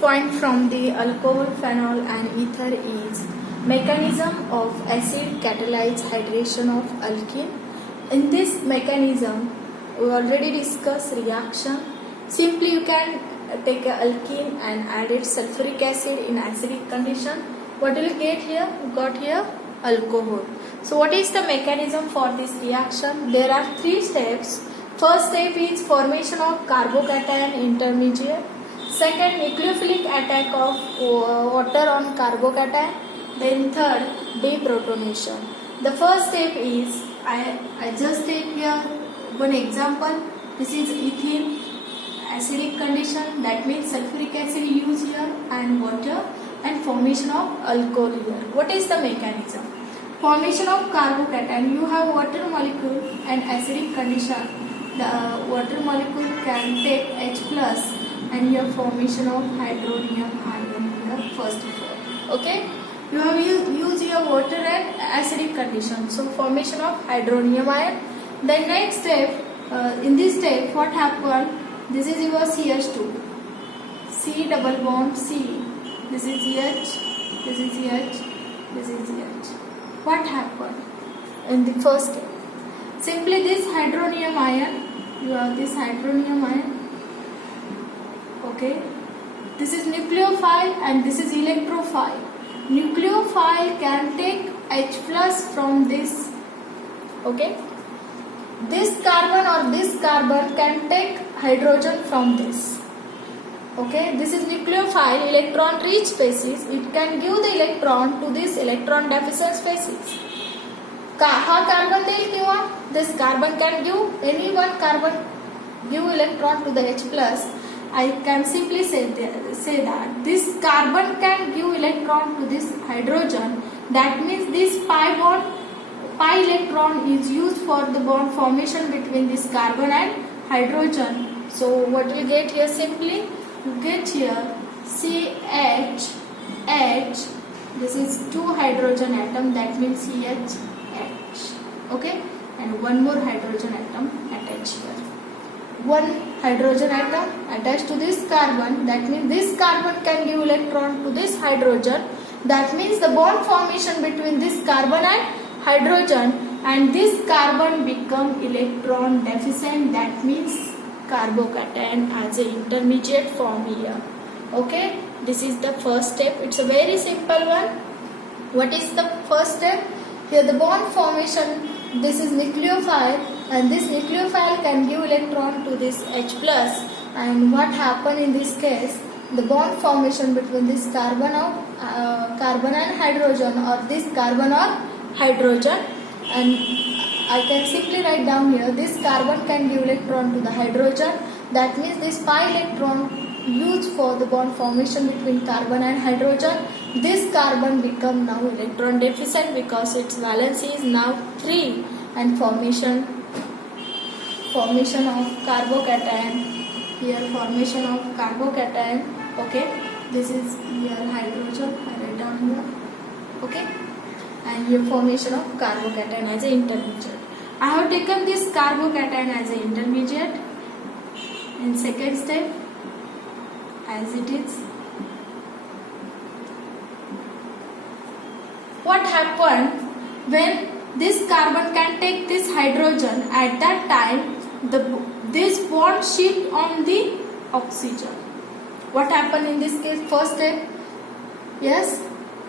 point from the alcohol, phenol and ether is mechanism of acid catalyze hydration of alkene. In this mechanism, we already discussed reaction. Simply you can take a alkene and add it sulfuric acid in acidic condition. What will you get here? You got here alcohol. So what is the mechanism for this reaction? There are three steps. First step is formation of carbocation intermediate. Second, nucleophilic attack of water on carbocation. Then third, deprotonation. The first step is, I just take here one example. This is ethene, acidic condition, that means sulfuric acid used here and water, and formation of alcohol here. What is the mechanism? Formation of carbocation. You have water molecule and acidic condition. The water molecule can take H plus and your formation of hydronium ion here first of all. Okay, you have use your water and acidic condition, so formation of hydronium ion. Then next step, in this step what happened? This is your CH2, C double bond C. This is H, this is H, this is H. What happened in the first step? Simply this hydronium ion, you have this hydronium ion. Okay, this is nucleophile and this is electrophile. Nucleophile can take H plus from this. Okay, this carbon or this carbon can take hydrogen from this. Okay, this is nucleophile, electron rich species. It can give the electron to this electron deficient species. हा carbon देईल किंवा this carbon can give any one carbon give electron to the H plus. I can simply say that this carbon can give electron to this hydrogen. That means this pi electron is used for the bond formation between this carbon and hydrogen. So what we get here? Simply you get here CH H. This is two hydrogen atom, that means CH H. Okay, and one more hydrogen atom attached here. One hydrogen atom attached to this carbon, that means this carbon can give electron to this hydrogen. That means the bond formation between this carbon and hydrogen, and this carbon become electron deficient, that means carbocation as an intermediate form here. Okay, this is the first step. It's a very simple one. What is the first step? Here the bond formation, this is nucleophile and this nucleophile can give electron to this H plus, and what happened in this case, the bond formation between this carbon and hydrogen, or this carbon or hydrogen, and I can simply write down here this carbon can give electron to the hydrogen. That means this pi electron used for the bond formation between carbon and hydrogen. This carbon become now electron deficient because its valency is now 3, and formation of carbocation. Here formation of carbocation. Okay, this is here hydrogen, I write down here. Okay, and here formation of carbocation as an intermediate. I have taken this carbocation as an intermediate in second step as it is. What happened when this carbon can take this hydrogen? At that time, this bond shift on the oxygen. What happened in this case? First step, yes,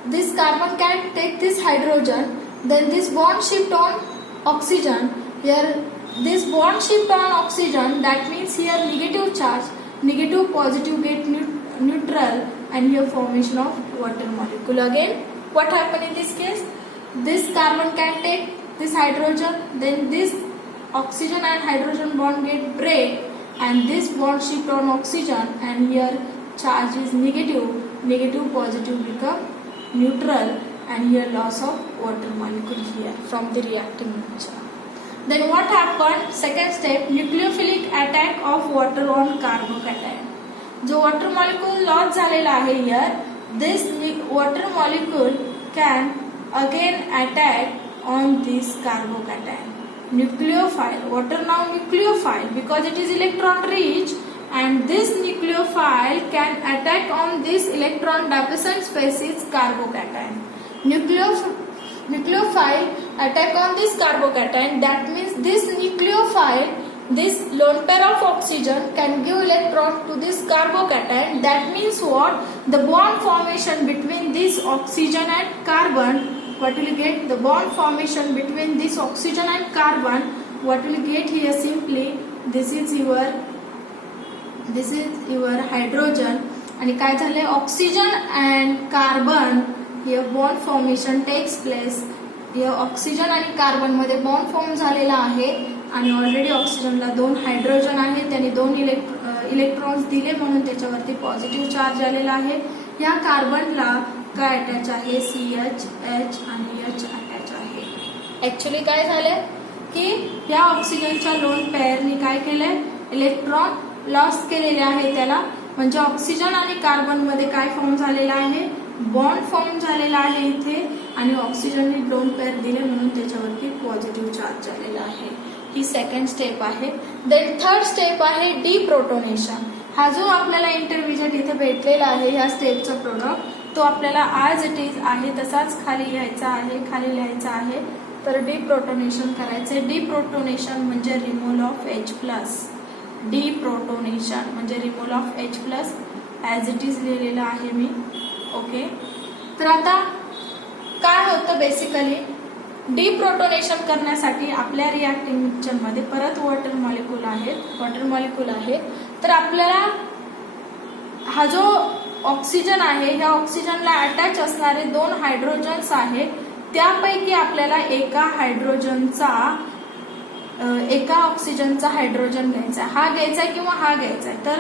this carbon can take this hydrogen, then this bond shift on oxygen. Here this bond shift on oxygen, that means here negative charge, negative positive get neutral, and here formation of water molecule. Again, what happened in this case? This carbon can take this hydrogen, then this oxygen and hydrogen bond get break, and this bond shift on oxygen, and here charge is negative, negative positive become neutral, and here loss of water molecule here from the reacting mixture. Then what happened? Second step, nucleophilic attack of water on carbocation. जो water molecule loss झालेला आहे here, this water molecule can again attack on this carbocation. Nucleophile, water now nucleophile because it is electron rich, and this nucleophile can attack on this electron deficient species carbocation. Nucleophile attack on this carbocation, that means this nucleophile, this lone pair of oxygen can give electron to this carbocation. That means what? The bond formation between this oxygen and carbon, what will you get? The bond formation between this oxygen and carbon, what will you get here? Simply this is your hydrogen आणि काय झाले? Oxygen and carbon हे bond formation takes place. हे oxygen आणि carbon मध्ये bond form झालेला आहे आणि ऑलरेडी ऑक्सिजनला 2 हायड्रोजन आहे, त्याने 2 इलेक्ट्रॉन्स दिले म्हणून त्याच्यावरती पॉझिटिव्ह चार्ज आलेला आहे. या कार्बनला काय अटॅच आहे? CH, H आणि H अटॅच आहे. ऍक्च्युली काय झाले की या ऑक्सिजनच्या लोन पेअरनी काय केलंय? इलेक्ट्रॉन लॉस केलेले आहे त्याला, म्हणजे ऑक्सिजन आणि कार्बन मध्ये काय फॉर्म झालेला आहे? बॉन्ड फॉर्म झालेला आहे इथे आणि ऑक्सिजनने लोन पेअर दिले म्हणून त्याच्यावरती पॉझिटिव्ह चार्ज आलेला आहे. ही सेकंड स्टेप आहे. देन थर्ड स्टेप आहे डिप्रोटोनेशन. हा जो आपल्याला इंटरमिजिएट इथे भेटलेला आहे ह्या स्टेपचा प्रोडक्ट, तो आपल्याला ॲज इट इज आहे तसाच खाली लिहायचा आहे. तर डिप्रोटोनेशन करायचे. डिप्रोटोनेशन म्हणजे रिमूव्हल ऑफ H+. डिप्रोटोनेशन म्हणजे removal of H+, as it is लिहिलेलं आहे मी. ओके, तर आता काय होतं बेसिकली? डिप्रोटोनेशन करण्यासाठी आपल्या रिॲक्टिव्ह मिक्सचरमध्ये परत वॉटर मॉलिक्यूल आहेत. तर आपल्याला हा जो ऑक्सिजन आहे, ह्या ऑक्सिजनला अटॅच असणारे 2 हायड्रोजन्स आहेत, त्यापैकी आपल्याला एका ऑक्सिजनचा हायड्रोजन घ्यायचा. हा घ्यायचा किंवा हा घ्यायचा. तर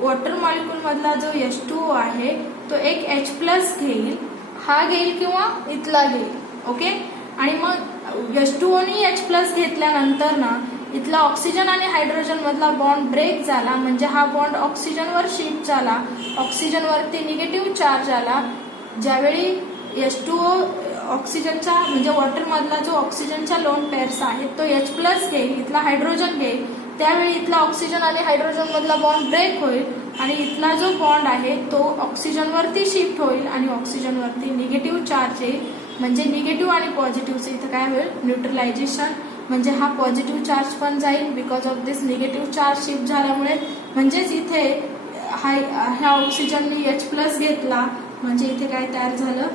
वॉटर मॉलिक्यूल मधला जो H2O आहे तो एक H+ घेईल, हा घेईल किंवा इथला घेईल. ओके, आणि मग H2O नी H+ घेतल्यानंतर ना इथला ऑक्सिजन आणि हायड्रोजन मधला बॉन्ड ब्रेक झाला, म्हणजे हा बॉन्ड ऑक्सिजनवर शिफ्ट झाला. ऑक्सिजनवरती निगेटिव्ह चार्ज आला. ज्यावेळी H2O ऑक्सिजनचा म्हणजे वॉटर मधला जो ऑक्सिजनच्या लोन पेअर्स आहेत तो H+ घेईल, इथला हायड्रोजन घेईल, त्यावेळी इथला ऑक्सिजन आणि हायड्रोजन मधला बॉन्ड ब्रेक होईल आणि इथला जो बॉन्ड आहे तो ऑक्सिजनवरती शिफ्ट होईल आणि ऑक्सिजनवरती निगेटिव्ह चार्ज येईल. म्हणजे निगेटिव्ह आणि पॉझिटिव्हचं इथं काय होईल? न्यूट्रलायझेशन. म्हणजे हा पॉझिटिव्ह चार्ज पण जाईल because of this negative charge shift झाल्यामुळे. म्हणजेच इथे ह्या ऑक्सिजनने H+ घेतला, म्हणजे इथे काय तयार झालं?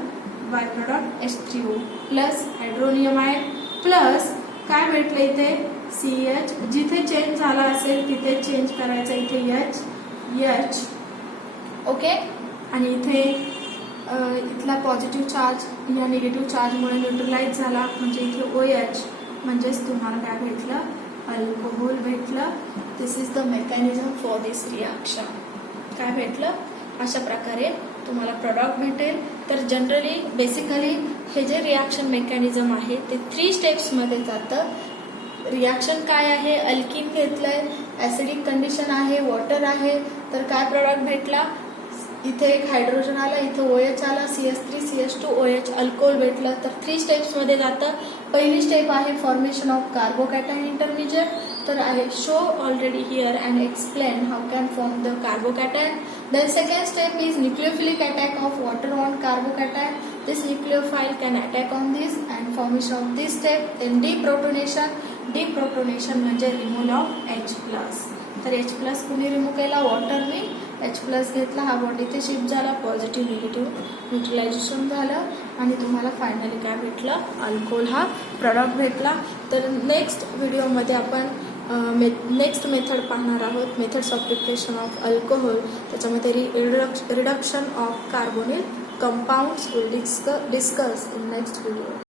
By product H3O plus hydronium ion plus काय भेटलं इथे? CH. जिथे चेंज झाला असेल तिथे चेंज करायचं, इथे H. ओके, आणि इथे इथला पॉझिटिव्ह चार्ज या निगेटिव्ह चार्जमुळे न्यूट्रलाइज झाला, म्हणजे इथे OH. म्हणजेच तुम्हाला काय भेटलं? अल्कोहोल भेटलं. This is the mechanism for this reaction. काय भेटलं? अशा प्रकारे तुम्हाला प्रोडक्ट भेटेल. तर जनरली बेसिकली हे जे रिॲक्शन मेकॅनिझम आहे ते 3 स्टेप्समध्ये जातं. रिॲक्शन काय आहे? अल्किन घेतलंय, ऍसिडिक कंडिशन आहे, वॉटर आहे, तर काय प्रोडक्ट भेटला? इथे एक हायड्रोजन आला, इथे OH आला, CH3 CH2 OH अल्कोहोल भेटलं. तर 3 स्टेप्समध्ये जातं. पहिली स्टेप आहे फॉर्मेशन ऑफ कार्बोकॅटायन इंटरमिजिएट. तर आहे show already here and explain how can form the carbocation. Then second step is nucleophilic attack of water on carbocation. This nucleophile can attack on this and formation of this step. Then deprotonation. Deprotonation म्हणजे removal of H+. तर H+ कुणी remove केला? वॉटरने H+ घेतला, हा bond इथे shift झाला, positive negative neutralisation झालं आणि तुम्हाला फायनली काय भेटलं? अल्कोहोल हा प्रोडक्ट भेटला. तर नेक्स्ट व्हिडिओमध्ये आपण नेक्स्ट मेथड पाहणार आहोत, methods of preparation of alcohol. त्याच्यामध्ये reduction of carbonyl compounds will discuss in next video.